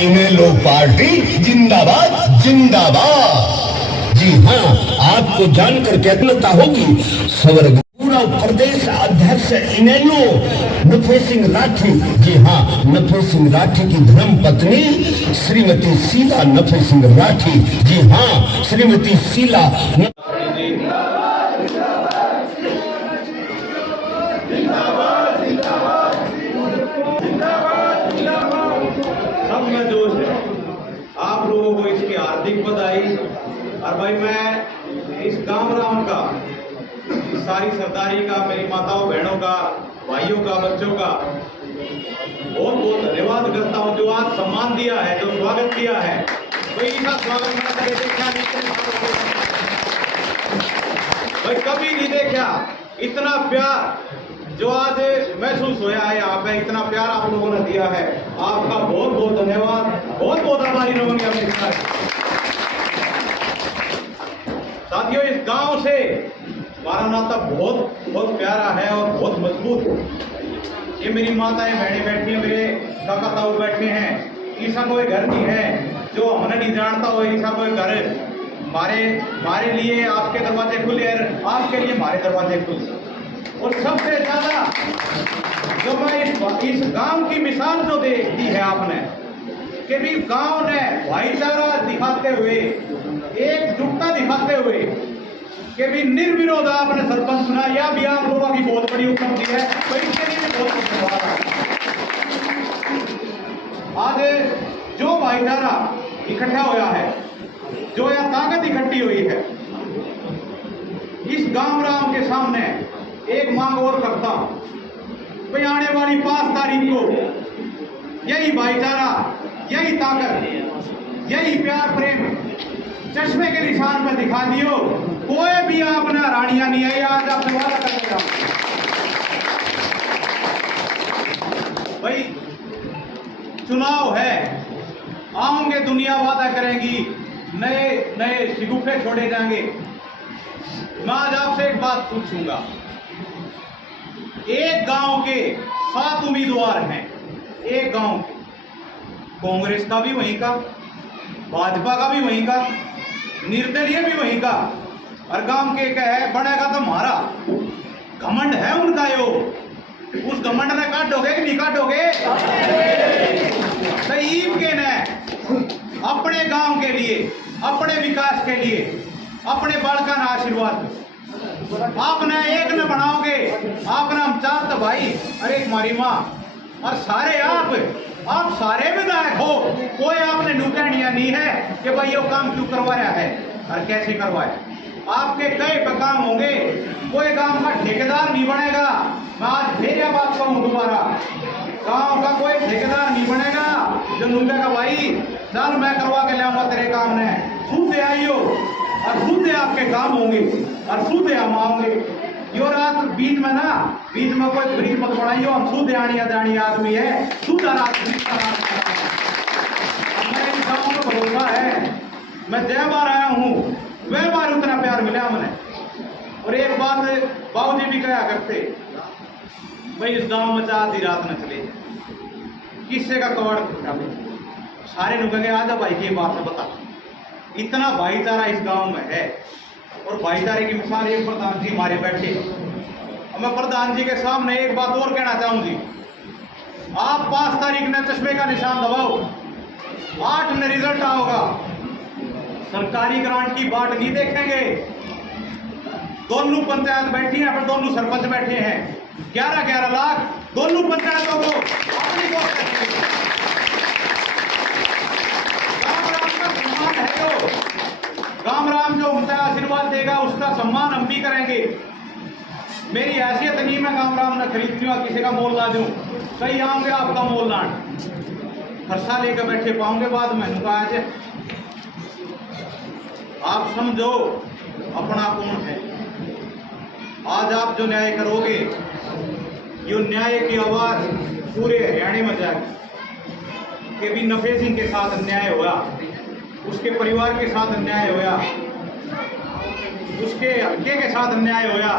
इनेलो party जिंदाबाद जिंदाबाद। जी हाँ, आपको जानकर कहता होगी स्वर्ग पूरा प्रदेश अध्यक्ष इनेलो नफे सिंह राठी। जी हाँ, नफे सिंह राठी की धर्म पत्नी श्रीमती शीला नफे सिंह राठी। जी हाँ, श्रीमती शीला आप लोगों को इसकी हार्दिक बधाई। और भाई मैं इस गांव राम का, इस सारी सरदारी का, मेरी माताओं बहनों का, भाइयों का, बच्चों का बहुत बहुत धन्यवाद करता हूं जो आज सम्मान दिया है, जो स्वागत किया है। कोई ऐसा स्वागत ना करे देखा भाई, कभी नहीं देखा इतना प्यार जो आज महसूस होया है यहाँ पे। इतना प्यार आप लोगों ने दिया है, आपका बहुत बहुत धन्यवाद, बहुत बहुत आभारी रहूंगी अपने साथियों। इस गांव से हमारा नाता बहुत बहुत प्यारा है और बहुत मजबूत। ये मेरी माताएं बहनें बैठी हैं, मेरे काका ताऊ बैठे हैं। ऐसा कोई घर नहीं है जो हमने नहीं जानता हो। ऐसा कोई घर हमारे लिए आपके दरवाजे खुले हैं, आपके लिए हमारे दरवाजे खुले। और सबसे ज्यादा जो मैं इस गांव की मिसाल जो दी है आपने कि भी गांव ने भाईचारा दिखाते हुए, एकजुटता दिखाते हुए कि भी निर्विरोध आपने सरपंच चुना, यह भी आप लोगों की बहुत बड़ी उपलब्धि है। तो इसके लिए भी बहुत धन्यवाद है। आज जो भाईचारा इकट्ठा हुआ है, जो यह ताकत इकट्ठी हुई है, इस गांव राम के सामने एक मांग और करता हूं भाई, आने वाली 5 तारीख को यही भाईचारा, यही ताकत, यही प्यार प्रेम चश्मे के निशान पर दिखा दियो। कोई भी आपने हरानियां नहीं है, आज आपसे वादा करते रहो भाई। चुनाव है, आओगे दुनिया वादा करेंगी, नए नए शिगुफे छोड़े जाएंगे। मैं आज आपसे एक बात पूछूंगा, एक गांव के 7 उम्मीदवार हैं, एक गांव के, कांग्रेस का भी वहीं का, भाजपा का भी वहीं का, निर्दलीय भी वहीं का, और गांव के क्या है बनेगा तो हमारा। घमंड है उनका, यो उस घमंड ने काटोगे कि नहीं काटोगे? तो ईब के ने अपने गांव के लिए, अपने विकास के लिए, अपने बालका ना आशीर्वाद आपने एक न बनाओगे। आपने हम 4 भाई और एक हमारी माँ और सारे आप सारे विधायक हो। कोई आपने नुकैनिया नहीं है कि भाई ये काम क्यों करवाया है और कैसे करवाया। आपके कई काम होंगे, कोई गांव का ठेकेदार नहीं बनेगा। मैं आज फिर यह बात कहूँ दोबारा, गांव का कोई ठेकेदार नहीं बनेगा जो नुकेगा भाई चल मैं करवा के लाऊंगा तेरे काम ने। सूते आइयो और सूते आपके काम होंगे और सूते हम आओगे। यो रात बीच में कोई ब्रिज मत बढ़ाइयो, हम सूते आनी आदमी है, सूता रात मेरे गाँव में भरोसा है। मैं जय बार आया हूँ, वह बार उतना प्यार मिला मैंने। और एक बात बाबूजी भी कहा करते भाई, इस गांव में आधी रात न चले, किससे का कवाड़ सारे नुकेंगे आजा भाई की बात है बता। इतना भाईचारा इस गांव में है। और भाईचारे की मिसाल एक प्रधान जी हमारे बैठे। मैं प्रधान जी के सामने एक बात और कहना चाहूंगी, आप 5 तारीख ने चश्मे का निशान दबाओ, 8 में रिजल्ट आओगा। सरकारी ग्रांट की बाट नहीं देखेंगे। दोनों पंचायत बैठी हैं, पर दोनों सरपंच बैठे हैं। 11-11 लाख दोनों पंचायतों को अपनी राम राम जो उनका आशीर्वाद देगा उसका सम्मान हम भी करेंगे। मेरी हैसियत नहीं मैं गांव राम न खरीदती हूँ, किसी का मोल ला दूं। सही आऊंगे आपका मोल लान खर्चा लेकर बैठे पाऊंगे बाद में आज। आप समझो अपना कौन है। आज आप जो न्याय करोगे, यो न्याय की आवाज पूरे हरियाणा में जाएगी कि भी नफे सिंह के साथ अन्याय हुआ, उसके परिवार के साथ अन्याय होया, उसके हल्के के साथ अन्याय होया।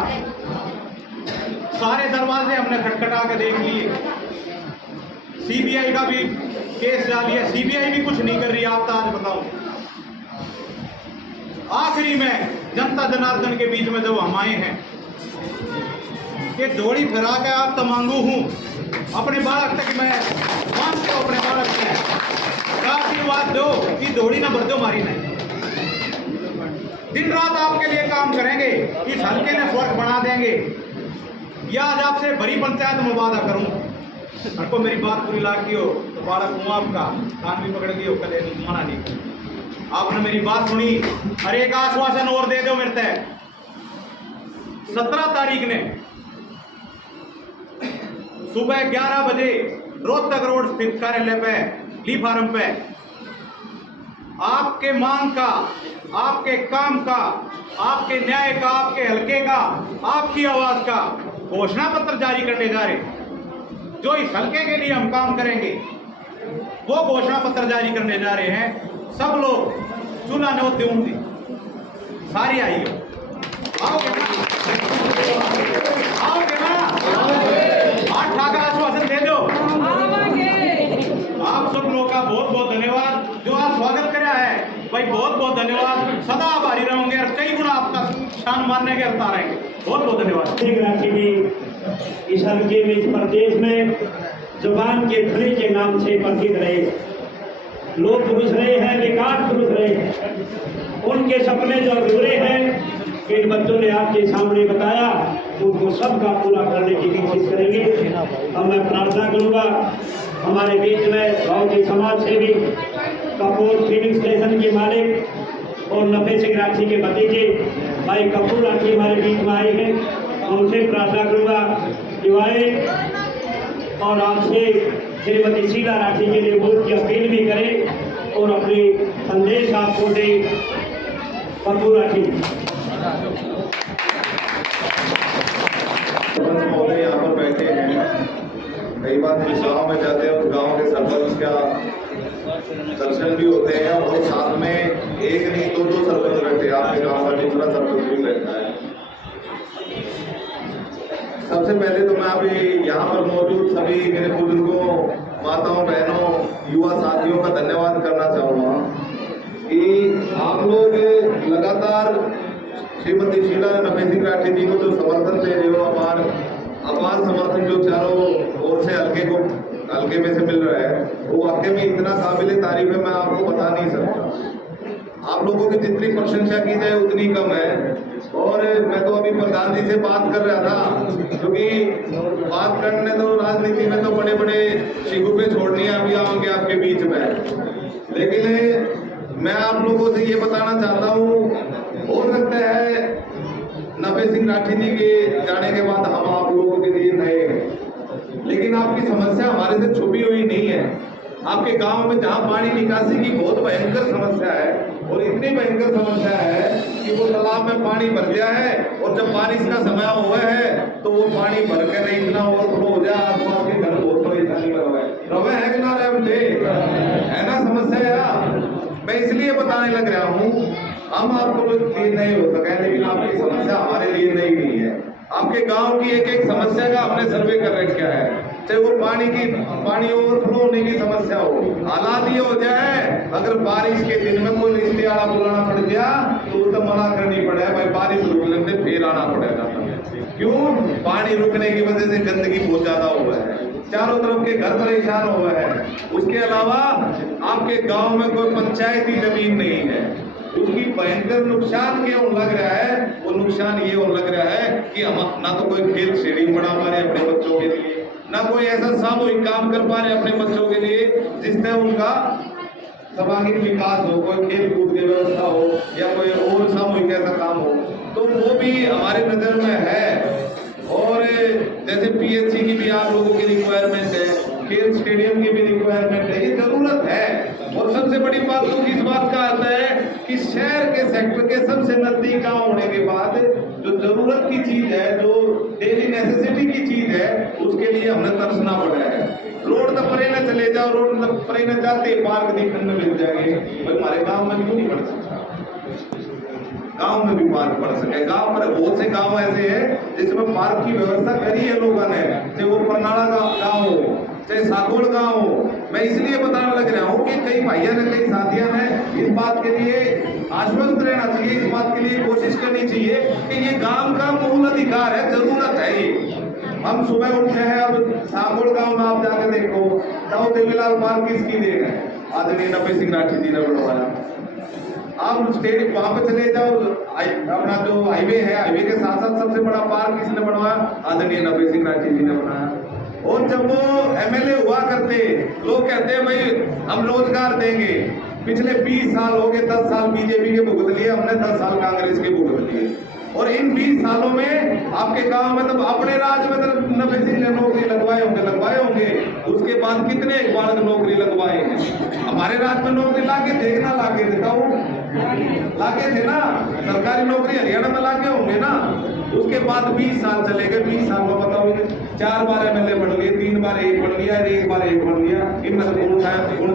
सारे दरवाजे हमने खटखटा के देख लिए, सीबीआई का भी केस डाली है, सीबीआई भी कुछ नहीं कर रही। आप तो आज बताओ, आखिरी में जनता जनार्दन के बीच में जब हम आए हैं कि जोड़ी फिरा के आप तो मांगू हूं अपने बालक तक, मैं मानते हो अपने बालक में आशीर्वाद दो कि जोड़ी ना बढ़ दो मारी नहीं। दिन रात आपके लिए काम करेंगे, इस हल्के में फर्क बना देंगे। या आज आपसे बड़ी पंचायत में वादा करूं, आपको मेरी बात पूरी लागती हो तो बालक हूं आपका, कान भी पकड़ दियो, कल नहीं मना नहीं। आपने मेरी बात सुनी, अरे एक आश्वासन और दे दो मेरे तय। 17 तारीख ने सुबह 11 बजे रोहतक रोड स्थित कार्यालय पे, ली फार्म पे आपके मांग का, आपके काम का, आपके न्याय का, आपके हलके का, आपकी आवाज का घोषणा पत्र जारी करने जा रहे। जो इस हलके के लिए हम काम करेंगे वो घोषणा पत्र जारी करने जा रहे हैं। सब लोग चूल्हा नोट दूंगी, सारी आइए, आओगे ना, आओगे ना, 8 लाख का आश्वासन दे दो। आप सब लोगों का बहुत बहुत धन्यवाद, जो आज स्वागत कराया है भाई, बहुत बहुत धन्यवाद। सदा आभारी रहेंगे और कई गुना आपका शान मानने के अवतार रहेंगे। बहुत बहुत धन्यवाद। राशि की इस हल्के में, इस प्रदेश में जुबान के खड़े के नाम से प्रसिद्ध रहे, लोग पुरुष रहे हैं, विकास पुरुष रहे हैं। उनके सपने जो अधूरे हैं, इन बच्चों ने आपके सामने बताया, उनको सबका पूरा करने की कोशिश करेंगे। अब मैं प्रार्थना करूंगा हमारे बीच में गांव के समाज सेवी, कपूर फिलिंग स्टेशन के मालिक और नफे सिंह राठी के भतीजे भाई कपूर राठी हमारे बीच में आए हैं। मैं उनसे प्रार्थना करूंगा दिवाए और आपसे श्रीमती शीला राठी के लिए वोट की अपील भी करें और अपने संदेश आपको दे। कपूर राठी यहाँ पर बैठे हैं, कई बार जिस गाँव में जाते हैं उस गाँव के सरपंच का दर्शन भी होते हैं और साथ में एक नहीं दो सरपंच बैठे हैं। आपके गाँव का दूसरा सरपंच भी बैठा है। सबसे पहले तो मैं अभी यहाँ पर मौजूद सभी मेरे बुजुर्गों, माताओं, बहनों, युवा साथियों का धन्यवाद करना चाहूँगा कि आप लोग लगातार श्रीमती शीला नफे सिंह राठी जी को जो समर्थन दे रहे हो, अपार समर्थन जो चारों ओर से हल्के में से मिल रहा है, वो वाकई में इतना काबिल तारीफ है, मैं आपको बता नहीं सकता। आप लोगों की जितनी प्रशंसा की जाए उतनी कम है। और मैं तो अभी प्रधान जी से बात कर रहा था, क्योंकि बात करने तो राजनीति में तो बड़े बड़े शिगुफे छोड़नी अभी आएंगे आपके बीच में, लेकिन मैं आप लोगों से ये बताना चाहता हूँ, हो सकता है नफे सिंह राठी जी के जाने के बाद हम आप लोगों के लिए नए हैं, लेकिन आपकी समस्या हमारे से छुपी हुई नहीं है। आपके गांव में जहां पानी निकासी की बहुत भयंकर समस्या है, और इतनी भयंकर समस्या है कि वो तालाब में पानी भर गया है, और जब बारिश का समय हुआ है तो वो पानी भर के नहीं इतना ओवरफ्लो हो जाए, आसपास के घर बहुत परेशानी में रवे है कि ना रहे, है ना समस्या। मैं इसलिए बताने लग रहा हूँ, हम आपको कोई नहीं हो सका, लेकिन आपकी समस्या हमारे लिए नई नहीं है। आपके गांव की एक एक समस्या का आपने सर्वे कर रखा है, चाहे वो पानी ओवरफ्लो होने की समस्या हो। हालात ये हो जाए, अगर बारिश के दिन में कोई रिश्तेदार बुलाना पड़ गया तो उसको मना करनी पड़े, भाई बारिश रुकने से फिर आना पड़ेगा। क्यों? पानी रुकने की वजह से गंदगी बहुत ज्यादा हुआ है, चारों तरफ के घर परेशान हुआ है। उसके अलावा आपके गांव में कोई पंचायती जमीन नहीं है, उसकी भयंकर नुकसान क्या लग रहा है, वो नुकसान ये लग रहा है कि हम ना तो कोई खेल स्टेडियम बना पा रहे अपने बच्चों के लिए, ना कोई ऐसा सामूहिक काम कर पा रहे अपने बच्चों के लिए जिससे उनका सर्वांगीण विकास हो, कोई खेल कूद की व्यवस्था हो या कोई और सामूहिक ऐसा काम हो, तो वो भी हमारे नजर में है। और जैसे पीएचसी की भी आप लोगों की रिक्वायरमेंट है, खेल स्टेडियम की भी रिक्वायरमेंट है, ये जरूरत है। और सबसे बड़ी बात तो इस बात का आता है कि शहर के सेक्टर के सबसे नजदीक गांव होने के बाद जो जरूरत की चीज है, जो डेली नेसेसिटी की चीज है, उसके लिए हमने तरसना पड़ा है। रोड तक परे न चले जाओ, रोड तक परे न जाते पार्क देखने में मिल जाएंगे, हमारे गाँव में क्यों नहीं बढ़ सकता? गांव में भी पार्क बढ़ सके। गांव में बहुत से गांव ऐसे हैं जिसमें पार्क की व्यवस्था करी है लोगों ने, चाहे वो परनाड़ा गांव हो, चाहे साकोड़ गांव हो। मैं इसलिए बताने लग रहा हूँ कि कई भाइयों ने, कई साथियों ने इस बात के लिए आश्वस्त रहना चाहिए, इस बात के लिए कोशिश करनी चाहिए कि ये गांव का मूल अधिकार है, जरूरत है ये। हम सुबह उठे हैं, अब साकोड़ गांव में आप जाके देखो, ताऊ देवीलाल पार्क किसकी देन है? आदरणीय नपे सिंह राठी जी ने बनवाया। आप स्टेट वहां पे चले जाओ, अपना जो हाईवे है, हाईवे के साथ साथ सबसे बड़ा पार्क किसने बनवाया? आदरणीय नपे सिंह राठी जी ने बनाया। और जब वो एमएलए हुआ करते, लोग कहते हैं भाई हम रोजगार देंगे। पिछले 20 साल हो गए, 10 साल बीजेपी के भुगत लिए हमने, 10 साल कांग्रेस के भुगत लिए। और इन 20 सालों में आपके गांव में, तो अपने राज्य में तो नपे सिंह ने नौकरी लगवाए होंगे। उसके बाद कितने बालक नौकरी लगवाए हैं? हमारे राज्य में नौकरी लाके देखना, लाके दिखाओ, लाके थे ना। सरकारी नौकरी हरियाणा में लाके होंगे ना। उसके बाद 20 साल चले गए, 20 साल में बताओ 4 बार एमएलए बन गए, 3 बार एक बन गया, 1 बार एक बन गया। इनमें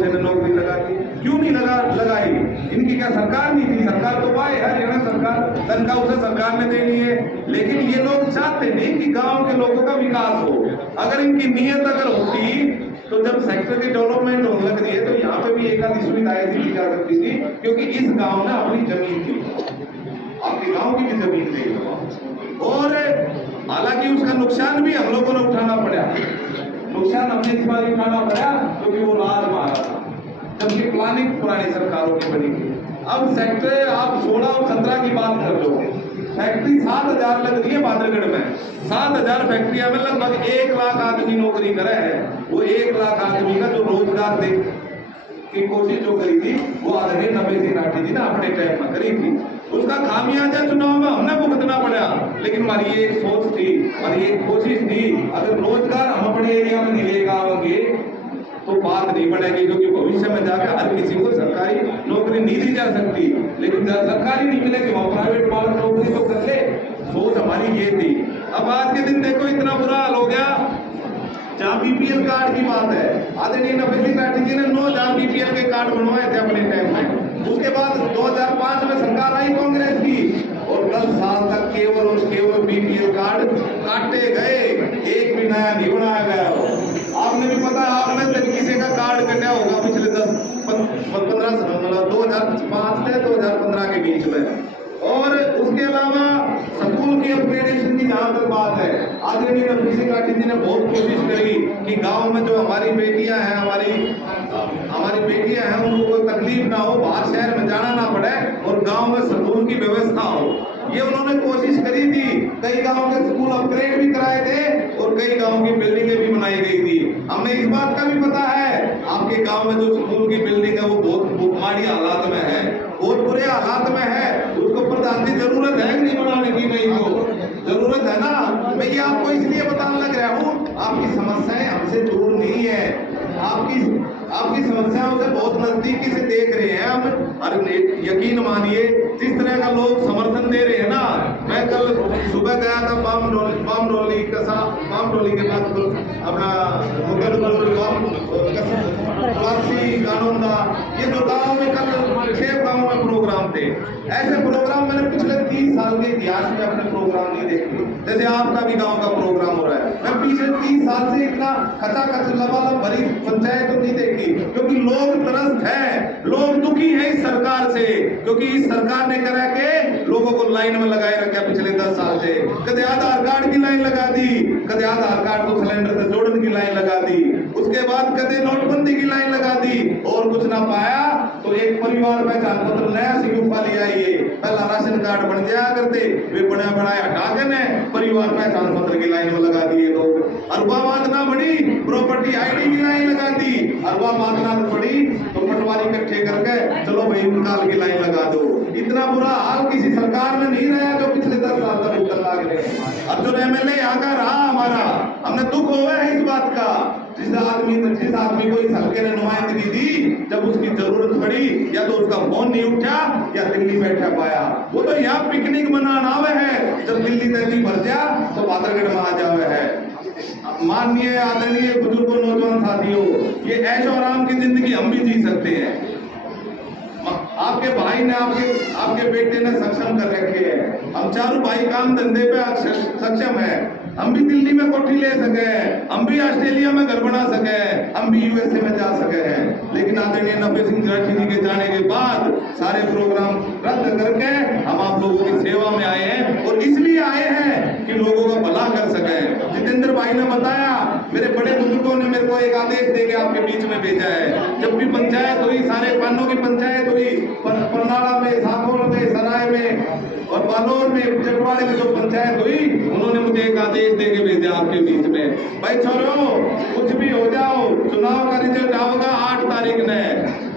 से नौकरी लगा दी, क्यों नहीं लगाई? इनकी क्या सरकार नहीं थी? सरकार तो पाए हरियाणा सरकार, तनख्वाह उसे सरकार ने देनी है। लेकिन ये लोग चाहते नहीं कि गांव के लोगों का विकास हो। अगर इनकी नीयत अगर होती तो जब सेक्टर की डेवलपमेंट होने लग रही है, तो यहाँ पे भी एक आधी सुविधाएं दी जा सकती थी, क्योंकि इस गांव में अपनी जमीन थी, आपके गांव की भी जमीन थी। और हालांकि उसका नुकसान भी हम लोगों ने उठाना पड़ा। नुकसान हमने इस बार उठाना पड़ा क्योंकि वो राज मारा था, जबकि प्लानिंग पुरानी सरकारों की बनी थी। अब सेक्टर आप 16 और 17 की बात कर लो, फैक्ट्री 7000 लग रही है बादरगढ़ में। 7000 फैक्ट्रियां में लगभग 1 लाख आदमी नौकरी करे है। वो 1 लाख आदमी का जो रोजगार दे की कोशिश जो करी थी, वो आदरणीय नपे सिंह राठी जी ने अपने टाइम में करी थी। उसका खामियाजा चुनाव में हमने भुगतना पड़ा। लेकिन हमारी एक सोच थी, हमारी एक कोशिश थी, अगर रोजगार हम अपने एरिया में नहीं लेकर आएंगे तो बात नहीं बनेगी, क्योंकि भविष्य में जाकर हर किसी को सरकारी नौकरी नहीं दी जा सकती। लेकिन जब सरकारी नहीं मिलेगी वहां प्राइवेट वाला नौकरी तो कर ले, सोच हमारी ये थी। अब आज के दिन देखो इतना बुरा हाल हो गया। जहां बीपीएल कार्ड की बात है, आदरणीय नपे सिंह राठी जी ने 9 जहां बीपीएल के कार्ड बनवाए थे अपने टाइम में। उसके बाद 2005 में सरकार आई कांग्रेस की, और 10 साल तक केवल और केवल बीपीएल कार्ड काटे गए, एक भी नया नहीं बनाया गया। आपने भी पता, आपने तो किसी का कार्ड कटा होगा पिछले 10-15 साल, मतलब 2005 से 2015 के बीच में। और उसके अलावा स्कूल की अपग्रेडेशन की जहां तक बात है, आदरणीय नपे सिंह राठी जी ने बहुत कोशिश करी कि गांव में जो हमारी बेटियां हैं, हमारी बेटियां हैं, उनको कोई तकलीफ ना हो, बाहर शहर में जाना ना पड़े, और गांव में स्कूल की व्यवस्था हो। ये उन्होंने कोशिश करी थी। कई गांव के स्कूल अपग्रेड भी कराए थे और कई गांव की बिल्डिंगें भी बनाई गई थी। हमने इस बात का भी पता है, आपके गांव में जो स्कूल की बिल्डिंग है वो बहुत माड़ी हालात में है, बहुत बुरे हालात में है। उसको प्रधान की जरूरत है कि नहीं बनाने की? नहीं, तो जरूरत है ना। मैं ये आपको इसलिए बताने लग रहा हूँ, आपकी समस्याएं हमसे दूर नहीं है, आपकी समस्याओं से बहुत नजदीकी से देख रहे हैं हम। और यकीन मानिए, जिस तरह का लोग समर्थन दे रहे हैं ना, मैं कल सुबह गया था बाम डोली के पास, अपना कानूनदा, ये 2 गाँव में कल 6 गाँव में प्रोग्राम थे। ऐसे प्रोग्राम मैंने पिछले 30 साल के इतिहास में अपने प्रोग्राम नहीं देखे। जैसे आपका भी गांव का प्रोग्राम हो रहा है, मैं पिछले 30 साल से इतना खचाखच लबालब भरी पंचायत तो नहीं देखी, क्योंकि लोग त्रस्त हैं, लोग दुखी हैं इस सरकार से, क्योंकि इस सरकार ने करा के लोगों को लाइन में लगाए रखा पिछले 10 साल से। कदे आधार कार्ड की लाइन लगा दी, कदे आधार कार्ड को सिलेंडर से जोड़ने की लाइन लगा दी, उसके बाद कदे नोटबंदी की लाइन लगा दी, और कुछ ना पाया तो एक परिवार पहचान पत्र नया सिगुफा लिया। ये पहला राशन कार्ड बन जाया करते, वे बना बनाए हटा के ने परिवार पहचान पत्र की लाइन में लगा दिए लोग। अरबा मातना बड़ी, प्रॉपर्टी आईडी की लाइन लगा दी। अरबा मातना बड़ी तो पटवारी इकट्ठे करके चलो भाई निकाल की लाइन लगा दो। इतना बुरा हाल किसी सरकार में नहीं रहा जो पिछले 10 साल तक उत्तर लाग रहे। अब जो एमएलए यहाँ का रहा हमारा, हमने दुख हुआ है इस बात का। जिस आदमी को इस हल्के ने नुमाइंदगी दी, जब उसकी जरूरत पड़ी या तो उसका फोन नहीं उठा या दिल्ली बैठा पाया। वो तो यहाँ पिकनिक मनाना आवे है, जब दिल्ली तैली भर जा तो बादरगढ़ में आ जावे है। माननीय आदरणीय बुजुर्गों, नौजवान साथियों, ये ऐशो आराम की जिंदगी हम भी जी सकते हैं। आपके भाई ने आपके बेटे ने सक्षम कर रखे हैं। हम चारों भाई काम धंधे पे सक्षम है। हम भी दिल्ली में कोठी ले सके हैं, हम भी ऑस्ट्रेलिया में घर बना सके हैं, हम भी यूएसए में जा सके हैं। लेकिन आदरणीय नब्बे सिंह राठी जी के जाने के बाद सारे प्रोग्राम रद्द करके हम आप लोगों की सेवा में आए हैं, और इसलिए आए हैं कि लोगों का भला कर सके। जितेंद्र भाई ने बताया, मेरे बड़े बुजुर्गों ने मेरे को एक आदेश देके आपके बीच में भेजा है। जब भी पंचायत हुई, सारे पानों की पंचायत हुई, परनाड़ा में, साकोर में, सराय में और बालोर में, चटवाड़े में जो पंचायत हुई, उन्होंने मुझे एक आदेश देके भेजा आपके बीच में, भाई छोरो कुछ भी हो जाओ, चुनाव का रिजल्ट आओगा 8 तारीख ने,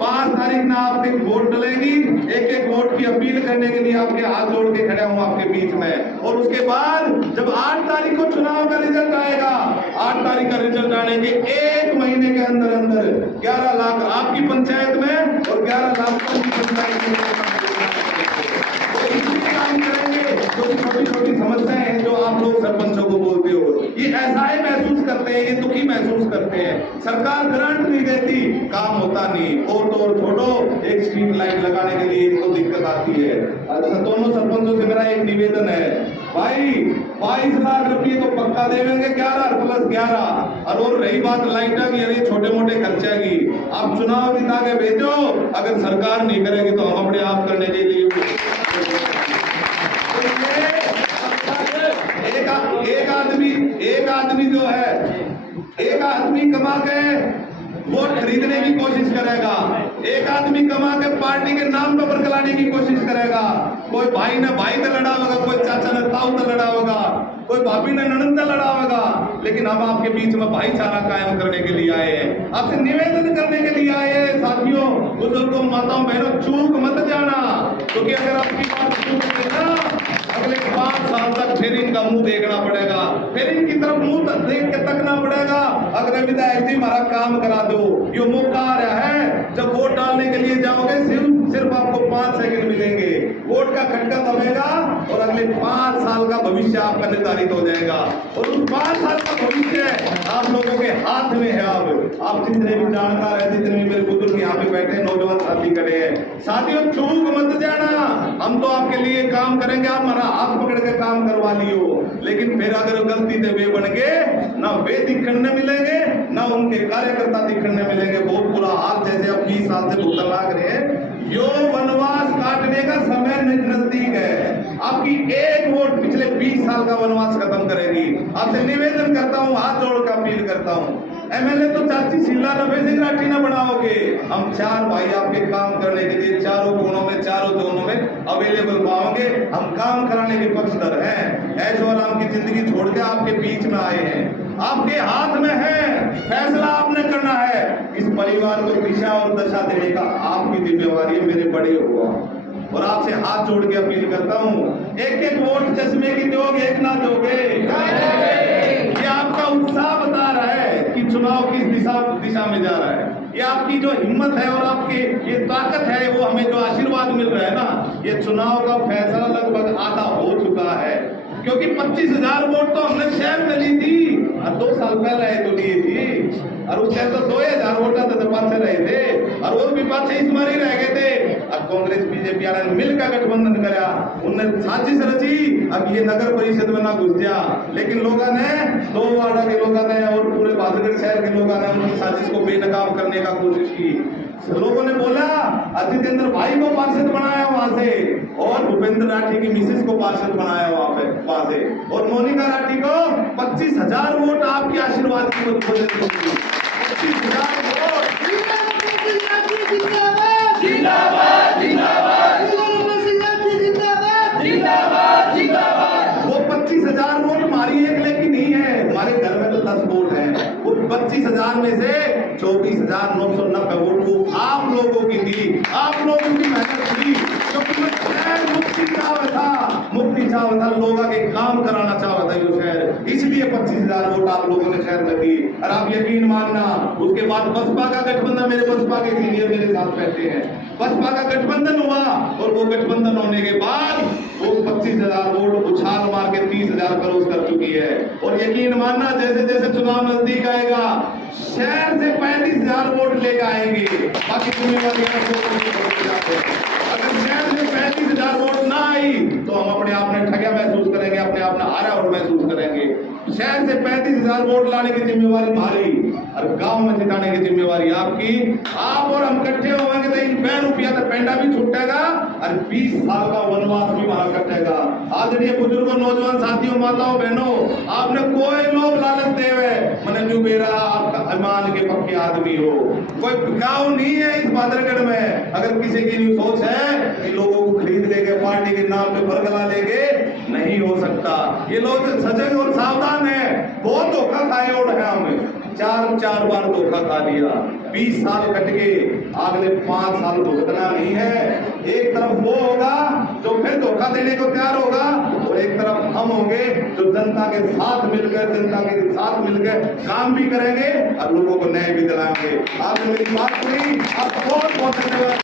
5 तारीख ने आपके वोट डलेगी। एक एक वोट की अपील करने के लिए आपके हाथ जोड़ के खड़ा हूं आपके बीच में। और उसके बाद जब 8 तारीख को चुनाव का रिजल्ट आएगा, 8 तारीख का रिजल्ट आने के 1 महीने के अंदर अंदर 11 लाख आपकी पंचायत में और 11 लाख की पंचायत में काम करेंगे। जो छोटी छोटी समस्याएं हैं जो आप लोग सरपंचों को बोलते हो, ये ऐसा ही महसूस करते हैं, ये दुखी महसूस करते हैं। सरकार ग्रांट नहीं देती, काम होता नहीं, और तो और छोड़ो, एक स्ट्रीट लाइट लगाने के लिए इनको दिक्कत आती है। दोनों सरपंचों से मेरा एक निवेदन है, भाई 22 लाख रुपये तो पक्का देवेंगे, 11 + 11। और रही बात लाइटा की, अरे छोटे मोटे खर्चा की, आप चुनाव जिता के भेजो, अगर सरकार नहीं करेगी तो हम अपने आप करने के लिए एक आदमी जो है, एक आदमी कमा के वोट खरीदने की कोशिश करेगा, एक आदमी कमा के पार्टी के नाम पर बरकलाने की कोशिश करेगा। कोई भाई ने भाई से लड़ा होगा, कोई चाचा ने ताऊ से लड़ा होगा, कोई भाभी ने ननंद से लड़ा होगा। लेकिन हम आपके बीच में भाईचारा कायम करने के लिए आए हैं, आपसे निवेदन करने के लिए आए हैं। साथियों, बुजुर्गों, माताओं, बहनों, चूक मत जाना, क्योंकि अगर आपकी बात चूक देना, अगले 5 साल तक फिर इनका मुंह देखना पड़ेगा, फिर इनकी तरफ मुंह देख के तकना पड़ेगा। अगर विधायक जी हमारा काम करा दो, ये मौका आ रहा है, जब वोट डालने के लिए जाओगे सिर्फ आपको 5 सेकंड मिलेंगे, वोट का खटका दबेगा और अगले 5 साल का भविष्य आपका निर्धारित हो जाएगा। और उस 5 साल का भविष्य आप लोगों के हाथ में है। अब आप जितने भी जानकार है, जितने भी मेरे बुजुर्ग यहाँ पे बैठे, नौजवान साथी खड़े हैं, साथियों चूक मत जाना। हम तो आपके लिए काम करेंगे, आप हमारा हाथ पकड़ के काम करवा लियो, लेकिन फिर अगर गलती से वे बन गए, ना वे दिखने मिलेंगे, ना उनके कार्यकर्ता दिखने मिलेंगे। बहुत बुरा हाल, जैसे अब 20 साल से भुगतन लाग रहे हैं। यो वनवास काटने का समय नजदीक है, आपकी एक वोट पिछले 20 साल का वनवास खत्म करेगी। आपसे निवेदन करता हूँ, हाथ जोड़ कर अपील करता हूँ, एमएलए तो चाची शीला नब्बे सिंह राठी ना बनाओगे, हम 4 भाई आपके काम करने के लिए चारों कोनों में, चारों जोनों में अवेलेबल पाओगे। हम काम कराने के पक्षधर हैं, ऐशो आराम की जिंदगी छोड़ के आपके बीच में आए हैं, आपके हाथ में है, फैसला आपने करना है। इस परिवार को दिशा और दशा देने का आपकी जिम्मेवारी है, मेरे बड़े हुआ। और आपसे हाथ जोड़ के अपील करता हूँ, एक एक वोट चश्मे की दोगे, एक ना दोगे। ये आपका उत्साह बता रहा है कि चुनाव किस दिशा में जा रहा है। ये आपकी जो हिम्मत है और आपकी ये ताकत है, वो हमें जो आशीर्वाद मिल रहा है ना, ये चुनाव का फैसला लगभग आधा हो चुका है। क्योंकि 25,000 वोट तो हमने शहर में ली थी, और 2 साल पहले तो लिए थी, और उस टाइम तो 2,000 वोट तो पाछे रहे थे, और वो भी पाछे इस मारी रह गए थे। अब कांग्रेस बीजेपी वाले मिलकर गठबंधन कराया, उन्होंने साजिश रची, अब ये नगर परिषद में ना घुस गया। लेकिन लोगों ने, 2 वार्डा के लोगों ने और पूरे बहादुरगढ़ शहर के लोगों ने उनकी साजिश को बेनकाब करने का कोशिश की। लोगों ने बोला जितेंद्र भाई को पार्षद बनाया वहां से, और भूपेंद्र राठी की मिसेस को पार्षद बनाया वहां से, और मोनिका राठी को 25,000 वोट आपके आशीर्वाद की वजह से 25,000 वोट। वो 25,000 वोट हमारी एक लेकिन नहीं है, हमारे घर में तो 10 वोट है। वो 25,000 में से 24,990 वोट वो आप लोगों की थी, आप लोगों की मेहनत थी, क्योंकि मैं शहर मुक्ति चाह था, लोगों के काम कराना चाहता था ये शहर, इसलिए 25,000 वोट आप लोगों ने शहर में दी। और आप यकीन मानना, उसके बाद बसपा का गठबंधन, मेरे बसपा के सीनियर मेरे साथ बैठे हैं, बसपा का गठबंधन हुआ, और वो गठबंधन होने के बाद वो 25,000 वोट उछाल मार के 30,000 क्रॉस कर चुकी है। और यकीन मानना, जैसे जैसे चुनाव नजदीक आएगा शहर से 35,000 वोट लेकर आएंगे। बाकी जिम्मेवारी अगर शहर से 35,000 वोट ना आई तो हम अपने आप में ठगिया महसूस करेंगे, अपने आप में हारा और महसूस करेंगे। शहर से 35,000 वोट लाने की जिम्मेवारी हमारी और गांव में जिताने की जिम्मेवारी आपकी। आप और हम इकट्ठे होंगे तो इन 5 रुपया का पेंडा भी छूटेगा और 20 साल का वनवास भी वहां कटेगा। आदरणीय बुजुर्गों, नौजवान साथियों, माताओं बहनों, आपने कोई लोग लालच दे हुए मैंने न्यू बेरा आपका अभिमान के पक्के आदमी हो, कोई बिकाऊ नहीं है इस बादरगढ़ में। अगर किसी की न्यू सोच है कि लोगों को खरीद लेंगे, पार्टी के नाम पे बरगला लेंगे, नहीं हो सकता। ये लोग सजग और सावधान है। बहुत धोखा खाए और है, हमें 4 बार धोखा खा लिया। 20 साल कट के अगले 5 साल भुगतना नहीं है। एक तरफ वो होगा जो फिर धोखा देने को तैयार होगा और एक तरफ हम होंगे जो जनता के साथ मिलकर काम भी करेंगे और लोगों को न्याय भी दिलाएंगे। आपने मेरी बात सुनी, आपका बहुत बहुत धन्यवाद।